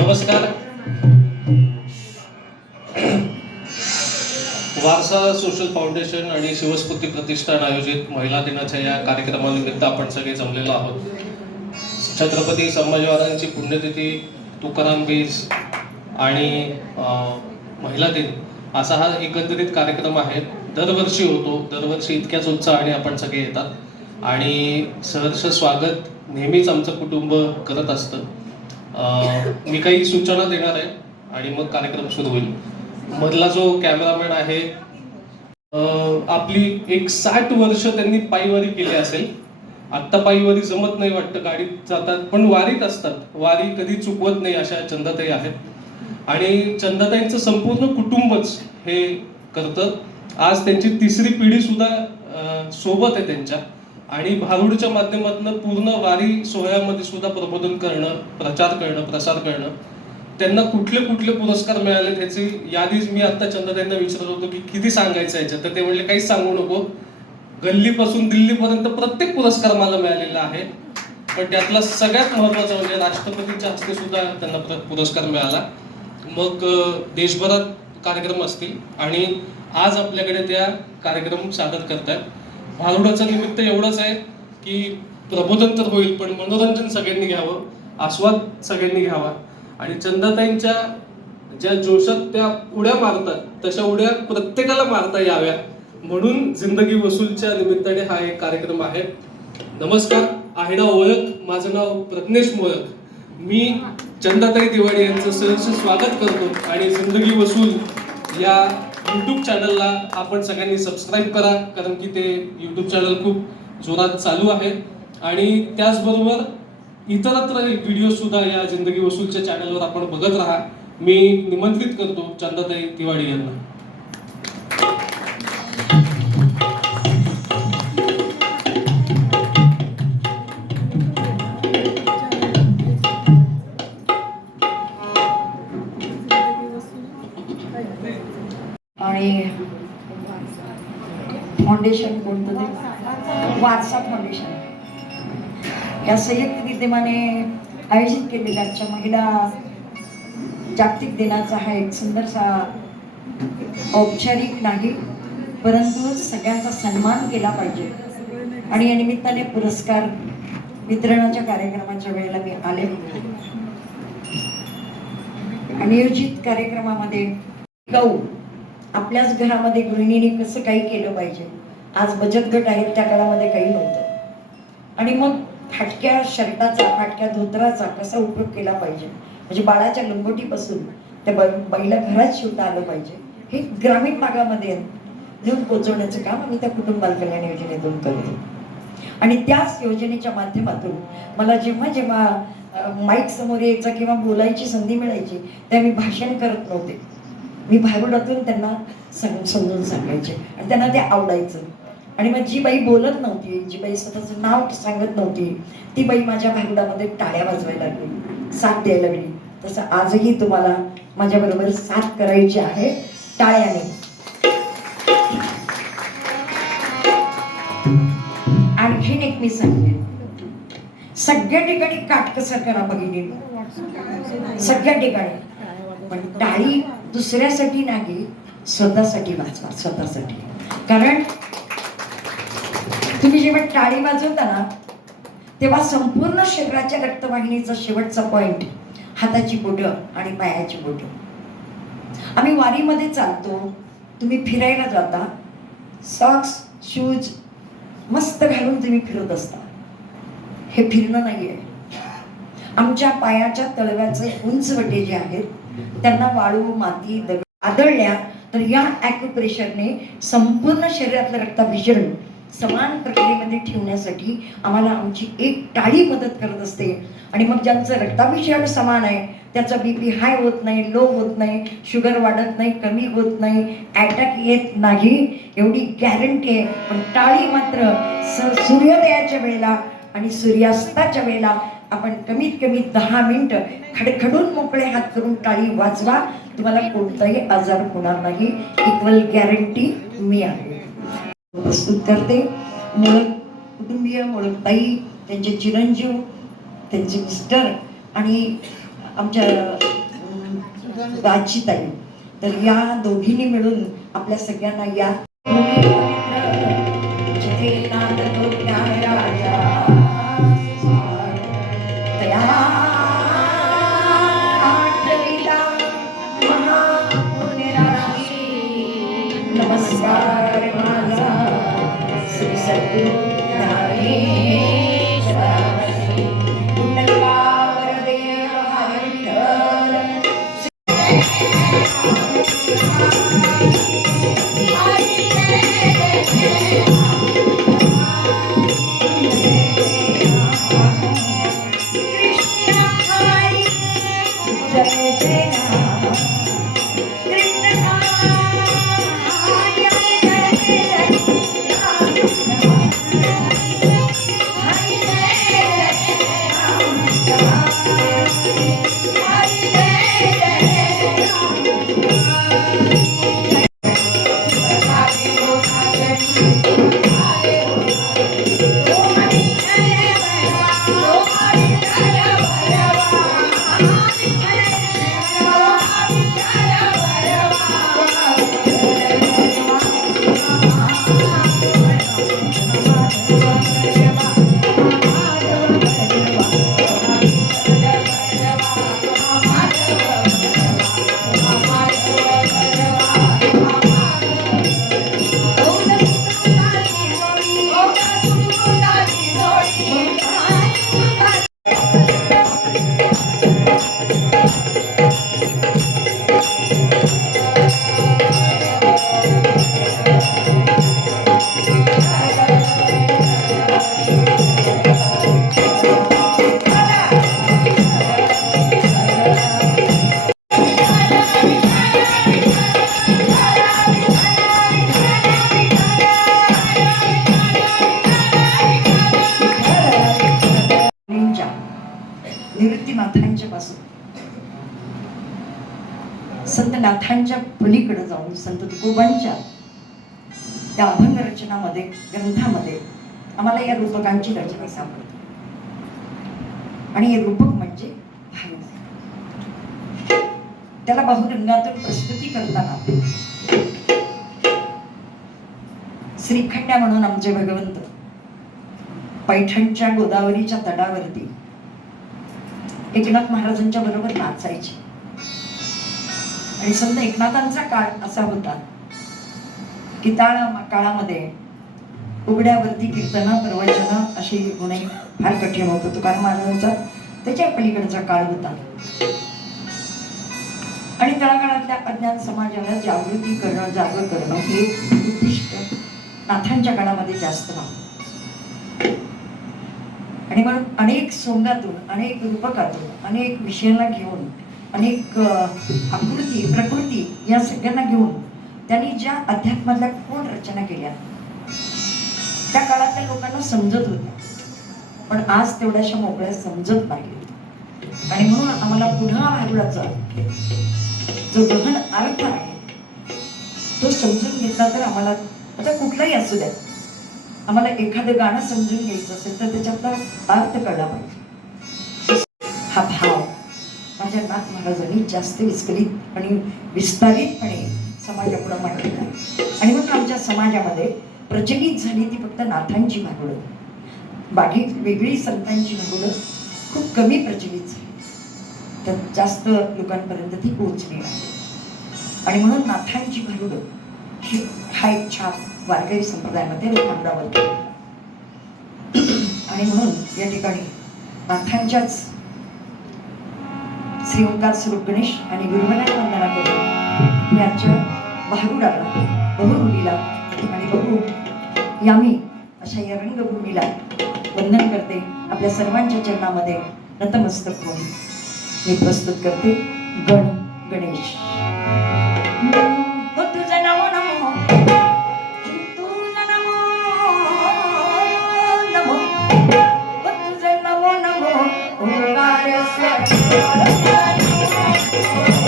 नमस्कार. वारसा social foundation आणि शिवस्फूर्ती प्रतिष्ठान आयोजित महिला दिनाच्या या कार्यक्रमानिमित्त आपण सगळे जमलेलो आहोत. छत्रपती संभाजीवारांची पुण्यतिथी तुकाराम बीज आणि महिला दिन असा हा एकंदरीत कार्यक्रम आहे. दरवर्षी होतो. दरवर्षी इतक्याच उत्साहाने आपण सगळे येतात. आणि सहर्ष स्वागत नेहमीच आमचं कुटुंब करत असतं. मी काही सूचना देणार आहे आणि मग कार्यक्रम सुरू होईल. मधला जो कॅमेरामॅन आहे आपली एक साठ वर्ष त्यांनी पायवारी केली असेल. आत्ता पायवारी जमत नाही वाटतं गाडीत जातात पण वारीत असतात. वारी कधी चुकवत नाही अशा चंदाताई आहेत. आणि चंदाताईंचं संपूर्ण कुटुंबच हे करतं. आज त्यांची तिसरी पिढी सुद्धा सोबत आहे त्यांच्या. आणि भारुडच्या माध्यमातून पूर्ण वारी सोहळ्यामध्ये सुद्धा प्रबोधन करणं प्रचार करणं प्रसार करणं त्यांना कुठले कुठले पुरस्कार मिळाले त्याची यादीच मी आता चंद्रताईंना विचारत होतो की किती सांगायचं याच्यात? तर ते म्हणले काहीच सांगू नको. गल्लीपासून दिल्लीपर्यंत प्रत्येक पुरस्कार मला मिळालेला आहे. पण त्यातला सगळ्यात महत्त्वाचा म्हणजे राष्ट्रपतींच्या हस्ते सुद्धा त्यांना प्र- पुरस्कार मिळाला. मग देशभरात कार्यक्रम असतील आणि आज आपल्याकडे त्या कार्यक्रम सादर करतायत. भारुडाचं निमित्त एवढंच आहे की प्रबोधन तर होईल पण मनोरंजन सगळ्यांनी घ्यावं आस्वाद सगळ्यांनी घ्यावा. आणि चंदाताईंच्या ज्या जोशात त्या उड्या मारतात तशा उड्या प्रत्येकाला मारता याव्या म्हणून जिंदगी वसूलच्या निमित्ताने हा एक कार्यक्रम आहे. नमस्कार आहे ओळख? माझं नाव प्रज्ञेश मोळक मी चंदाताई दिवाळी यांचं सहर्ष स्वागत करतो आणि जिंदगी वसूल या यूट्यूब चॅनलला आपण सगळ्यांनी सबस्क्राईब करा कारण की ते यूट्यूब चॅनल खूप जोरात चालू आहे आणि त्याचबरोबर इतरत्र व्हिडिओ सुद्धा या जिंदगी वसूलच्या चॅनलवर आपण बघत राहा. मी निमंत्रित करतो चंदाताई तिवाडी यांना. वारसा फाउंडेशन या संयुक्त विद्यमाने आयोजित केलेल्या आजच्या महिला जागतिक दिनाचा हा एक सुंदरसा औपचारिक नाही परंतु सगळ्यांचा सन्मान केला पाहिजे. आणि या निमित्ताने पुरस्कार वितरणाच्या कार्यक्रमाच्या वेळेला मी आले. नियोजित कार्यक्रमामध्ये गौ आपल्याच घरामध्ये गृहिणीने कसं काही केलं पाहिजे? आज बचत गट आहेत त्या काळामध्ये काही नव्हतं. आणि मग फाटक्या शर्टाचा फाटक्या धोतराचा कसा उपयोग केला पाहिजे? म्हणजे बाळाच्या लंगोटीपासून त्या बै बैला घरात शिवता आलं पाहिजे हे ग्रामीण भागामध्ये घेऊन पोचवण्याचं काम आम्ही त्या कुटुंब कल्याण योजनेतून करतो आणि त्याच योजनेच्या माध्यमातून मला जेव्हा जेव्हा माईक समोर यायचा किंवा बोलायची संधी मिळायची तेव्हा मी भाषण करत नव्हते. मी भारुडातून त्यांना समजून सांगायचे आणि त्यांना ते आवडायचं. आणि मग जी बाई बोलत नव्हती जी बाई स्वतःचं नाव सांगत नव्हती ती बाई माझ्या भांडामध्ये टाळ्या वाजवायला लागली साथ द्यायला लागली. तसं आजही तुम्हाला माझ्याबरोबर साथ करायची आहे टाळ्याने. आणखीन एक मी सांगते. सगळ्या ठिकाणी काटकसर करा भगिनी सगळ्या ठिकाणी. पण टाळी दुसऱ्यासाठी नाही स्वतःसाठी वाचवा स्वतःसाठी. कारण तुम्ही जेव्हा टाळी वाजवता ना तेव्हा संपूर्ण शरीराच्या रक्तवाहिनीचा शेवटचा पॉईंट हाताची बोटं आणि पायाची बोटं. आम्ही वारीमध्ये चालतो तुम्ही फिरायला जाता सॉक्स शूज मस्त घालून तुम्ही फिरत असता. हे फिरणं नाही आहे आमच्या पायाच्या तळव्याचे उंचवटे जे आहेत त्यांना वाळू माती दगड आदळल्या तर या ॲक्युप्रेशरने संपूर्ण शरीरातलं रक्ताभिसरण समान प्रक्रियेमध्ये ठेवण्यासाठी आम्हाला आमची एक टाळी मदत करत असते. आणि मग ज्यांचं रक्ताभिषेक समान आहे त्याचा बीपी हाय होत नाही लो होत नाही शुगर वाढत नाही कमी होत नाही अटॅक येत नाही एवढी गॅरंटी आहे. पण टाळी मात्र स सूर्योदयाच्या वेळेला आणि सूर्यास्ताच्या वेळेला आपण कमीत कमी दहा मिनटं खडखडून मोकळे हात करून टाळी वाजवा. तुम्हाला कोणताही आजार होणार नाही. इक्वल गॅरंटी मी आहे प्रस्तुत करते मुळक कुटुंबीय मुळक ताई त्यांचे चिरंजीव त्यांचे मिस्टर आणि आमच्या राजीताई तर या दोघींनी मिळून आपल्या सगळ्यांना या नाथांच्या पासून संत नाथांच्या पलीकडे जाऊन संत तुकोबांच्या त्या अभंग रचनामध्ये ग्रंथामध्ये आम्हाला या रूपकांची रचना सापडते. आणि हे रूपक म्हणजे त्याला बाहुरंगातून प्रस्तुती करताना श्रीखंड्या म्हणून आमचे भगवंत पैठणच्या गोदावरीच्या तटावरती एकनाथ महाराजांच्या बरोबर नाचायचे. आणि संत एकनाथांचा काळ असा होता की त्या काळामध्ये उघड्यावरती कीर्तन प्रवचन अशी होणे फार कठीण होतो तुकाराम महाराजांचा त्याच्या पलीकडचा काळ होता. आणि त्या काळातल्या अज्ञान समाजाला जागृती करणं जागं करणं हे उद्दिष्ट नाथांच्या काळामध्ये जास्त नव्हतं आणि म्हणून अनेक सोंगातून अनेक रूपकातून अनेक विषयांना घेऊन अनेक आकृती प्रकृती या सगळ्यांना घेऊन त्यांनी ज्या अध्यात्मातल्या कोण रचना केल्या त्या काळातल्या लोकांना समजत होत्या. पण आज तेवढ्याशा मोकळ्या समजत नाही. आणि म्हणून आम्हाला पुन्हा भारुडाचा जो गहन अर्थ आहे तो समजून घेतला तर आम्हाला आता कुठलाही असू द्या. आम्हाला एखादं गाणं समजून घ्यायचं असेल तर त्याच्यातला अर्थ कळला पाहिजे. हा भाव माझ्या नाथ महाराजांनी जास्त विस्कलित आणि विस्तारितपणे समाजापुढे मांडलेला आहे. आणि मग आमच्या समाजामध्ये प्रचलित झाली ती फक्त नाथांची भारुडं बाकी वेगळी संतांची भागवड खूप कमी प्रचलित झाली. तर जास्त लोकांपर्यंत ती पोहोचली नाही. आणि म्हणून नाथांची भारुडं ही हा एक छाप वारकरी संप्रदायामध्ये लोकांवरती आणि म्हणून या ठिकाणी नाथांच्याच श्री ओंकार स्वरूप गणेश आणि गुरुवनाची वंदना करून मी आजच्या आणि बहु यामी अशा या रंगभूमीला वंदन करते. आपल्या सर्वांच्या चरणामध्ये नतमस्तक होऊन मी प्रस्तुत करते. गण गणेश. स्वर आम्हा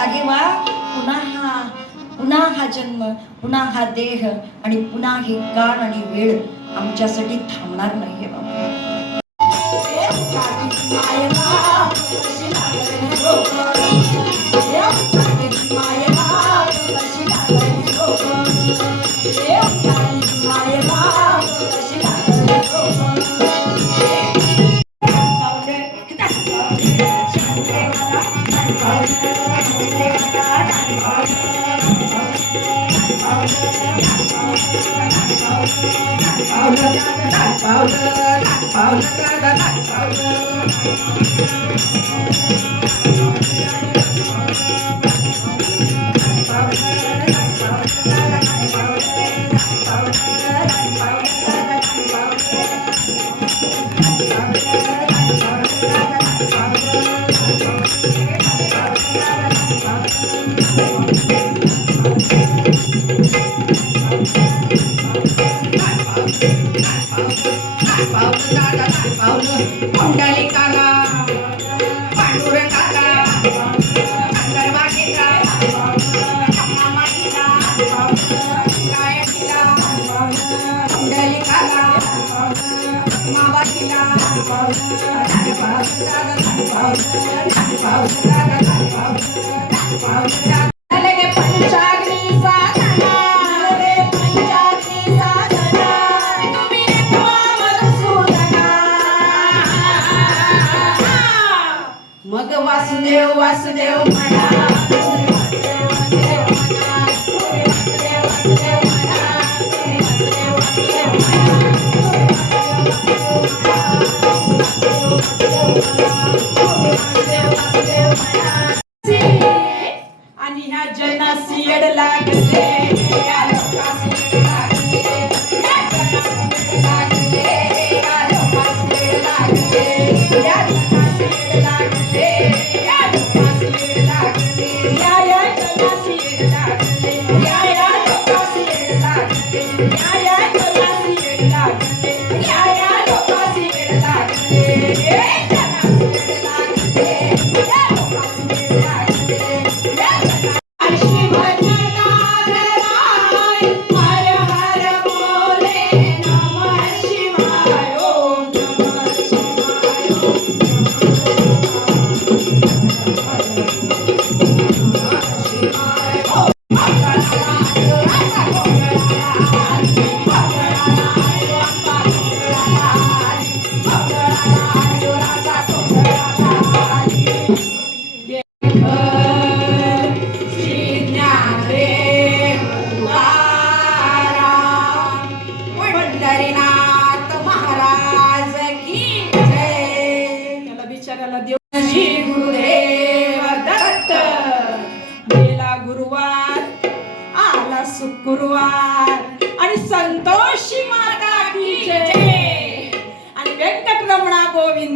जागी व्हा पुन्हा हा पुन्हा हा जन्म पुन्हा हा देह आणि पुन्हा हे काळ आणि वेळ आमच्यासाठी थांबणार नाहीये बाबा. पावलं पावलं पुंडलिकाला पांडुरंगाला अंतर्वाणीला मामाईला गायकीला पुंडलिकाला मावाशीला लगे मग वासुदेव वासुदेव म्हणा आणि लागले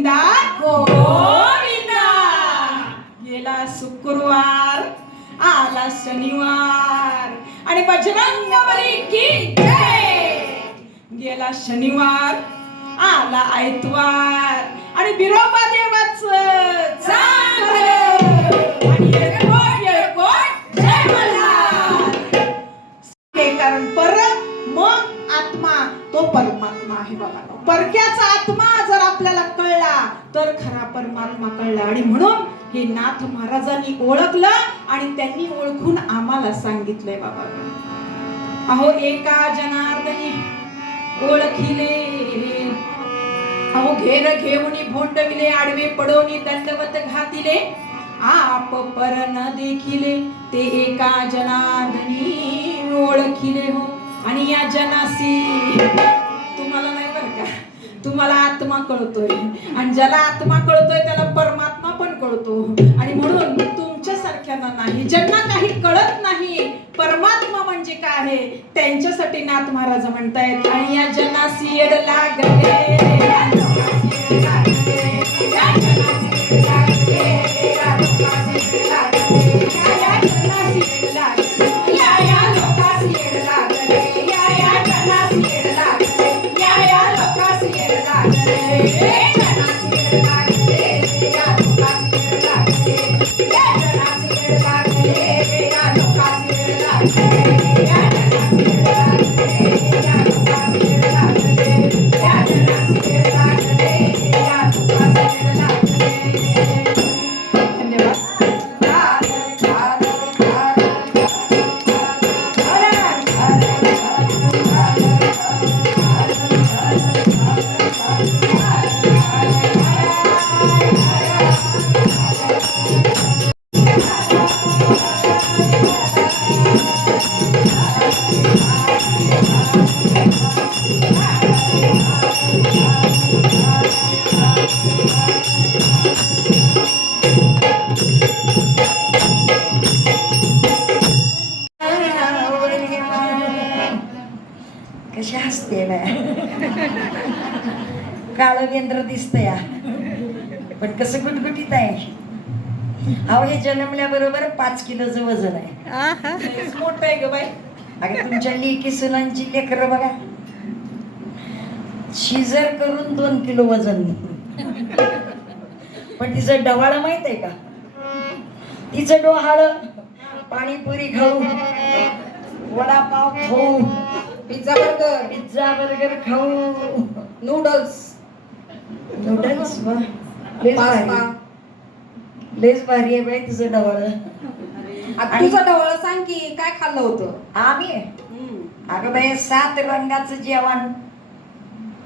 गोविंदा गोविंदा. गेला शुक्रवार आला शनिवार. आणि बजरंग बली की जय. गेला शनिवार आला आयतवार. आणि बिरोबा देवाच चांगलं आणि तर खरा परमात्मा कळला. आणि म्हणून हे नाथ महाराजांनी ओळखलं आणि त्यांनी ओळखून आम्हाला सांगितलंय बाबा. अहो एका जनार्दनी ओळखिले. अहो घेर घेऊनी भोंडविले आडवे पडोनी दंडवत घातिले. आप पर न देखिले ते एका जनार्दनी ओळखिले हो. आणि या जनासी तुम्हाला नाही तुम्हाला आत्मा कळतोय. आणि ज्याला आत्मा कळतोय त्याला परमात्मा पण कळतो. आणि म्हणून तुमच्या सारख्यांना नाही ज्यांना काही कळत नाही परमात्मा म्हणजे काय आहे त्यांच्यासाठी नाथ महाराज म्हणतायत आणि या ज्यांना येड लागले केंद्र दिसतंय. पण कसं गुटगुटीत आहे. अहो हे जन्मल्याबरोबर पाच किलोचं वजन आहे. मोठं आहे ग बाई. अगं तुमच्या लेकी सुनांची लेकरं बघा. शिजर करून दोन किलो वजन. पण तिचं डवाळं माहीत आहे का? तिचं डोहाळ पाणीपुरी खाऊ वडापाव खाऊ पिझ्झा बर्गर. पिझ्झा बर्गर खाऊ. नूडल्स. नूडल्स वा. पास्ता भारी. लेच भारी आहे बाई तुझं डवाळ तुझं ढवळ सांग की काय खाल्लं होतं? आम्ही? अगं बाई सात रंगाचं जेवण.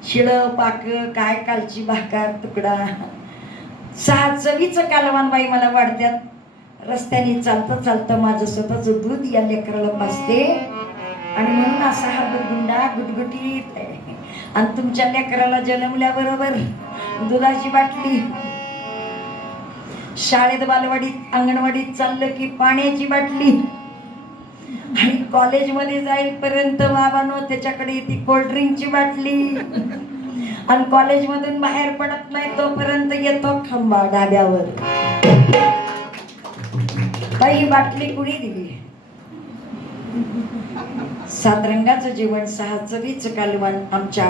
शिळ पाक काय कालची भाकर तुकडा. सहा चवीचं कालवान बाई मला वाढत्यात. रस्त्याने चालतं चालतं माझं स्वतःचं दूध या लेकराला पाजते. आणि म्हणून असा हा गुंडा गुटगुटीत आहे. आणि तुमच्या लेकराला जन्मल्याबरोबर दुधाची बाटली. शाळेत बालवाडीत अंगणवाडीत चाललं की पाण्याची बाटली. आणि कॉलेजमध्ये जाईपर्यंत बाबानो त्याच्याकडे ती कोल्ड्रिंकची बाटली. आणि कॉलेजमधून बाहेर पडत नाही तोपर्यंत येतो खांबा डाब्यावर. काही ही बाटली कुणी दिली? सात रंगाचं जेवण सहा चवीचं कालवण आमच्या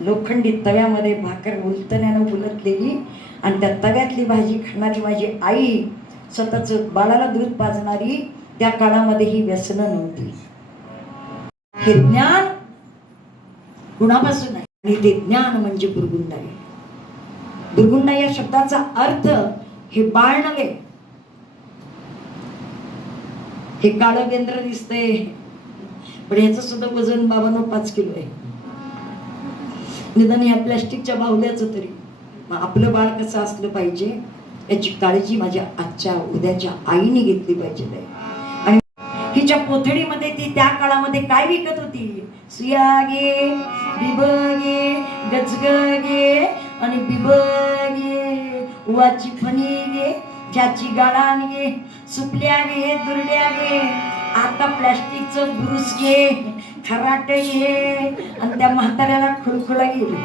लोखंडी तव्यामध्ये भाकर उलतण्यानं उलटलेली आणि त्या तव्यातली भाजी खाणारी माझी आई स्वतःच बाळाला दूध पाजणारी त्या काळामध्ये ही व्यसन नव्हती. हे ज्ञान कुणापासून आहे? आणि ते ज्ञान म्हणजे बुरगुंडा आहे. या शब्दाचा अर्थ हे बाळ नव्हे. हे काळं केंद्र दिसतंय. पण याचं सुद्धा वजन बाबांनो पाच किलो आहे. निदान या प्लॅस्टिकच्या बाहुल्याचं तरी. मग आपलं बाळ कसं असलं पाहिजे याची काळजी माझ्या आजच्या उद्याच्या आईने घेतली पाहिजे आणि हिच्या कोथडीमध्ये ती त्या काळामध्ये काय विकत होती? सुया गे बिब गे गजग गे आणि बिब गे उवाची फणी गे ज्याची गाळान गे सुपल्या गे दुरड्या गे आता प्लॅस्टिकचं ब्रुस घे खराट ये आणि त्या म्हाताऱ्याला खुळखुळा गेली.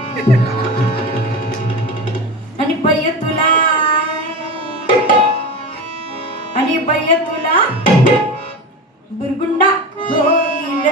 आणि बय तुला आणि बय तुला बुरगुंडा होईल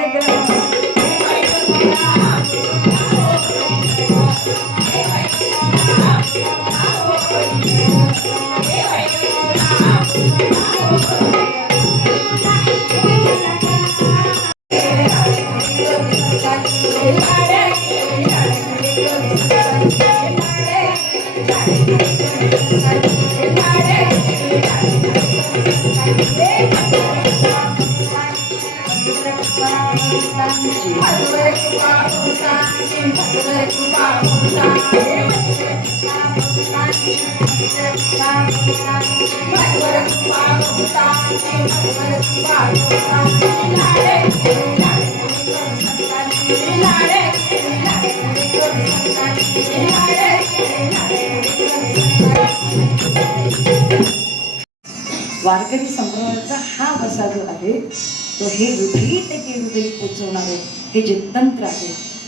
वारकरी संप्रदायाचा हा वसा जो आहे तो हे हृदयी ते की पोचवणारे हे जे तंत्र आहे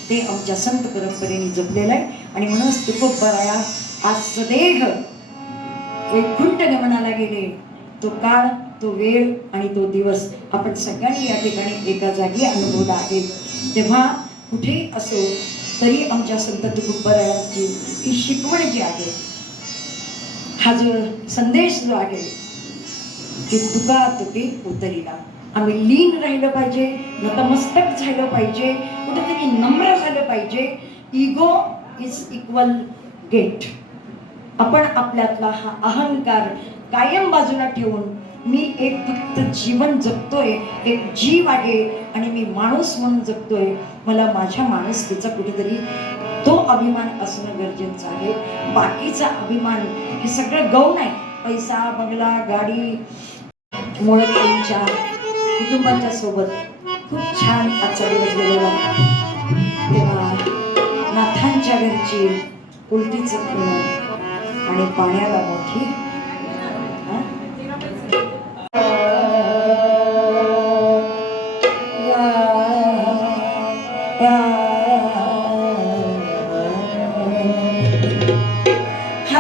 ते आमच्या संत परंपरेने जपलेलं आहे. आणि म्हणूनच तुकोबराया आज सदेह वैकुंठ गमनाला गेले. तो काळ तो वेळ आणि तो दिवस आपण सगळ्यांनी या ठिकाणी एका जागी अनुभवला आहे. तेव्हा कुठेही असो तरी आमच्या संत तुकोबरायांची ही शिकवण जी आहे हा जो संदेश जो आहे की तुका तुके उतरिला. आम्ही लीन राहिलं पाहिजे नतमस्तक झालं पाहिजे कुठेतरी नम्र झालं पाहिजे. इगो इज इक्वल गेट आपण आपल्यातला हा अहंकार कायम बाजूला ठेवून मी एक फक्त जीवन जगतोय एक जीव आहे आणि मी माणूस म्हणून जगतोय. मला माझ्या माणुसकीचा कुठेतरी तो अभिमान असणं गरजेचं आहे. बाकीचा अभिमान हे सगळं गौण आहे. पैसा बंगला गाडी मुळत्यांच्या कुटुंबाच्या सोबत खूप छान आजचा दिवस गेलेला तेव्हा नाथांच्या घरची उलटीचं आणि पाण्याला मोठी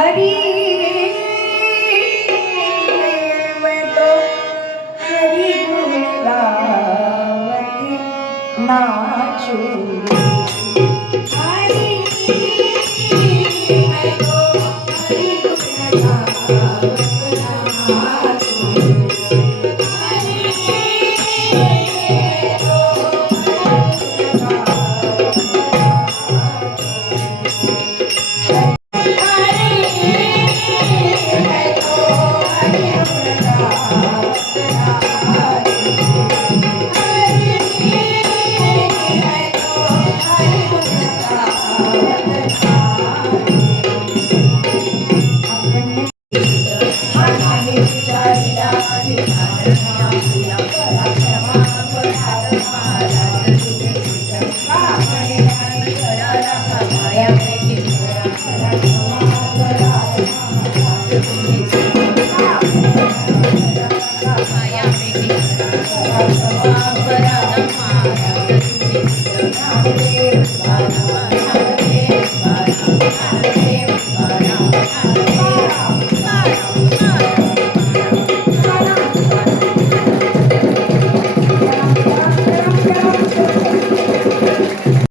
Hari.